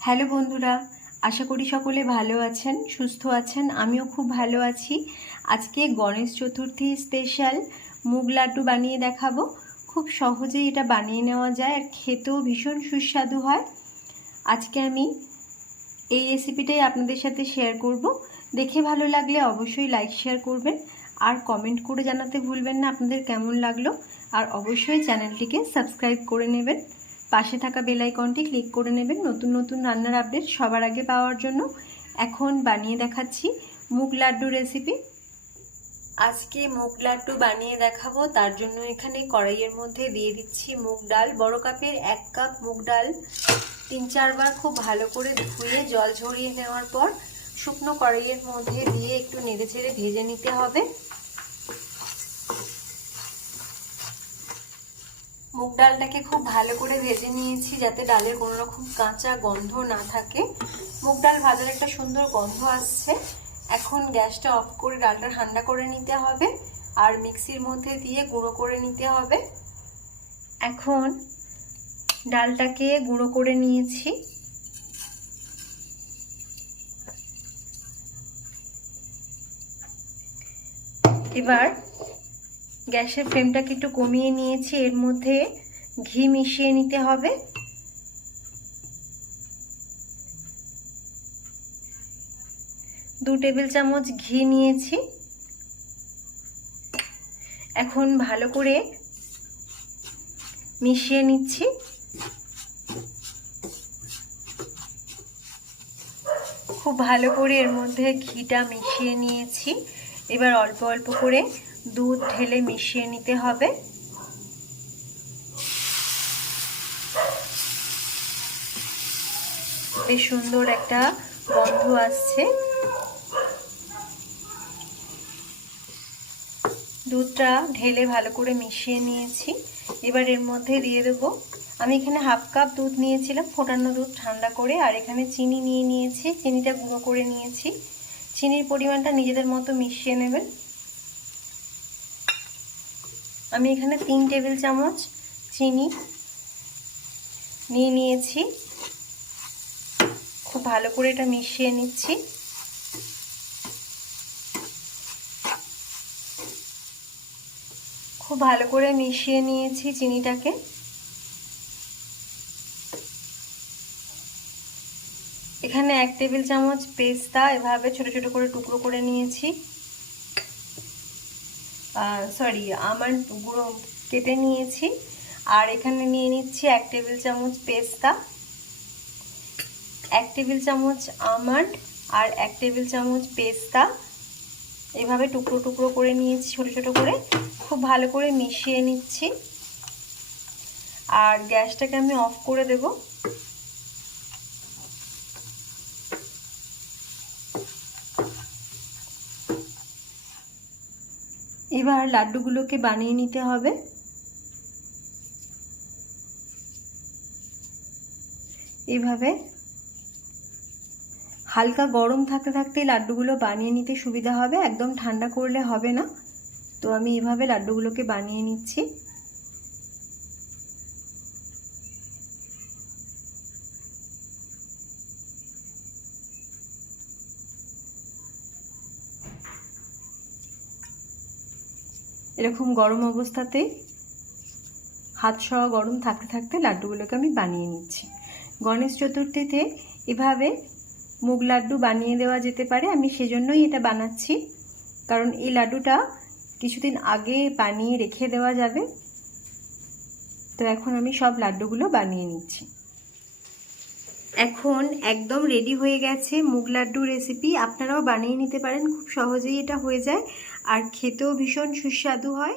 Hello বন্ধুরা, আশা করি সকলে ভালো আছেন, সুস্থ আছেন, আমিও খুব ভালো আছি। আজকে গণেশ চতুর্থী স্পেশাল মুগ লাড্ডু বানিয়ে দেখাবো। খুব সহজেই এটা বানিয়ে নেওয়া যায় আর খেতেও ভীষণ সুস্বাদু হয়। আজকে আমি এই রেসিপিটাই আপনাদের সাথে শেয়ার করব। দেখে ভালো লাগলে অবশ্যই লাইক শেয়ার করবেন। আর কমেন্ট করে জানাতে ভুলবেন না আপনাদের কেমন লাগল। আর অবশ্যই চ্যানেলটিকে সাবস্ক্রাইব করে নেবেন। পাশে থাকা বেল আইকনটি ক্লিক করে নেবেন। নতুন নতুন রান্নার আপডেট সবার আগে পাওয়ার জন্য। এখন বানিয়ে দেখাচ্ছি মুগ লাড্ডু রেসিপি আজকে মুগ লাড্ডু বানিয়ে দেখাবো। তার জন্য এখানে কড়াইয়ের মধ্যে দিয়ে দিচ্ছি মুগ ডাল। বড় কাপের এক কাপ মুগ ডাল। তিন, চারবার খুব ভালো করে ধুয়ে জল ঝরিয়ে নেওয়ার পর শুকনো কড়াইয়ের মধ্যে দিয়ে একটু নেড়ে ছেড়ে ভেজে নিতে হবে। মুগ ডালটাকে খুব ভালো করে ভেজে নিয়েছি যাতে ডালের কোনো রকম কাঁচা গন্ধ না থাকে। মুগ ডাল ভাজার একটা সুন্দর গন্ধ আসছে। এখন গ্যাসটা অফ করে ডালটা ঠান্ডা করে নিতে হবে আর মিক্সির মধ্যে দিয়ে গুঁড়ো করে নিতে হবে। এখন ডালটাকে গুঁড়ো করে নিয়েছি। এবার গ্যাসের ফ্লেমটাকে একটু কমিয়ে নিয়েছি, এর মধ্যে ঘি মিশিয়ে নিতে হবে। দু টেবিল চামচ ঘি নিয়েছি। এখন ভালো করে মিশিয়ে নিচ্ছি। খুব ভালো করে এর মধ্যে ঘিটা মিশিয়ে নিয়েছি। এবার অল্প অল্প করে দুধ ঢেলে মিশিয়ে নিতে হবে। বেশ সুন্দর একটা গন্ধ আসছে। দুধটা ঢেলে ভালো করে মিশিয়ে নিয়েছি। এবার এর মধ্যে দিয়ে দেবো। আমি এখানে হাফ কাপ দুধ নিয়েছিলাম, ফোটানো দুধ ঠান্ডা করে, আর এখানে চিনি নিয়ে নিয়েছি। চিনিটা গুঁড়ো করে নিয়েছি। চিনির পরিমাণটা নিজেদের মতো মিশিয়ে নেবেন। আমি এখানে তিন টেবিল চামচ চিনি নিয়ে নিয়েছি। খুব ভালো করে এটা মিশিয়ে নিচ্ছি। খুব ভালো করে মিশিয়ে নিয়েছি চিনিটাকে। এখানে এক টেবিল চামচ পেস্তা এভাবে ছোট ছোট করে টুকরো করে নিয়েছি। সরি আমার গুঁড়ো কেটে নিয়েছি। আর এখানে নিয়ে নিচ্ছি এক টেবিল চামচ পেস্তা, এক টেবিল চামচ আমন্ড আর এক টেবিল চামচ পেস্তা। এভাবে টুকরো টুকরো করে নিয়েছি, ছোট ছোট করে। খুব ভালো করে মিশিয়ে নিচ্ছি। আর গ্যাসটাকে আমি অফ করে দেব। এবার লাড্ডুগুলোকে বানিয়ে নিতে হবে। এভাবে হালকা গরম থাকতে থাকতেই লাড্ডুগুলো বানিয়ে নিতে সুবিধা হবে, একদম ঠান্ডা করলে হবে না। তো আমি এভাবে লাড্ডুগুলোকে বানিয়ে নিচ্ছি। এরকম গরম অবস্থাতে হাত সহ গরম থাকতে থাকতে লাড্ডুগুলোকে আমি বানিয়ে নিচ্ছি। গণেশ চতুর্থীতে এভাবে মুগ লাড্ডু বানিয়ে দেওয়া যেতে পারে। আমি সেজন্যই এটা বানাচ্ছি। কারণ এই লাড্ডুটা কিছুদিন আগে বানিয়ে রেখে দেওয়া যাবে। তো এখন আমি সব লাড্ডুগুলো বানিয়ে নিচ্ছি। এখন একদম রেডি হয়ে গেছে মুগ লাড্ডু রেসিপি আপনারাও বানিয়ে নিতে পারেন, খুব সহজেই এটা হয়ে যায়। আর খেতেও ভীষণ সুস্বাদু হয়।